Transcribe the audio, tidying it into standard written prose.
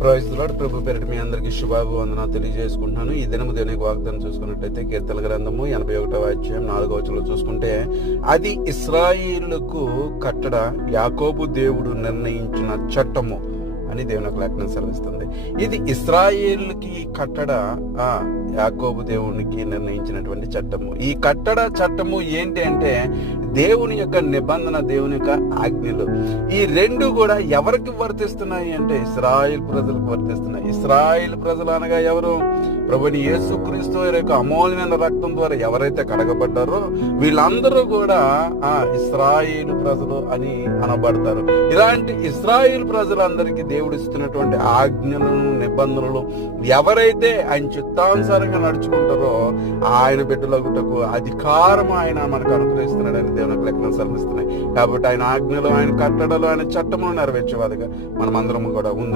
Praise the lord. ప్రభు పేరిట మీ అందరికీ శుభాభివందనాలు తెలియజేసుకుంటున్నాను. ఈ దినము దేవునికి వాగ్దానం చూసుకున్నట్లయితే కీర్తనల గ్రంథము 81వ అధ్యాయం 4వ వచనంలో చూసుకుంటే, అది ఇశ్రాయేలుకు కట్టడ, యాకోబు దేవుడు నిర్ణయించిన చట్టము అని దేవుని యొక్క లేఖనం సెలవిస్తుంది. ఇది ఇశ్రాయేలుకి కట్టడ, యాకోబు దేవునికి నిర్ణయించినటువంటి చట్టము. ఈ కట్టడ చట్టము ఏంటి అంటే దేవుని యొక్క నిబంధన, దేవుని యొక్క ఆజ్ఞలు. ఈ రెండు కూడా ఎవరికి వర్తిస్తున్నాయి అంటే ఇశ్రాయేల్ ప్రజలకు వర్తిస్తున్నాయి. ఇశ్రాయేల్ ప్రజలు అనగా ఎవరు? ప్రభుని యేసుక్రీస్తు యొక్క అమూల్యమైన రక్తం ద్వారా ఎవరైతే కడగబడ్డారో వీళ్ళందరూ కూడా ఇశ్రాయేలు ప్రజలు అని అనబడతారు. ఇలాంటి ఇశ్రాయేల్ ప్రజలందరికీ దేవుడు ఇస్తున్నటువంటి ఆజ్ఞలను, నిబంధనలు ఎవరైతే ఆయన చిత్తానుసారంగా నడుచుకుంటారో ఆయన బిడ్డలగుటకు అధికారం ఆయన మనకు అనుగ్రహిస్తున్నాడని దేవునికి లెక్కలు సెలవిస్తున్నాయి. కాబట్టి ఆయన ఆజ్ఞలు, ఆయన కట్టడలు, ఆయన చట్టములు నెరవేర్చేవాదిగా మనం అందరం కూడా ఉంది.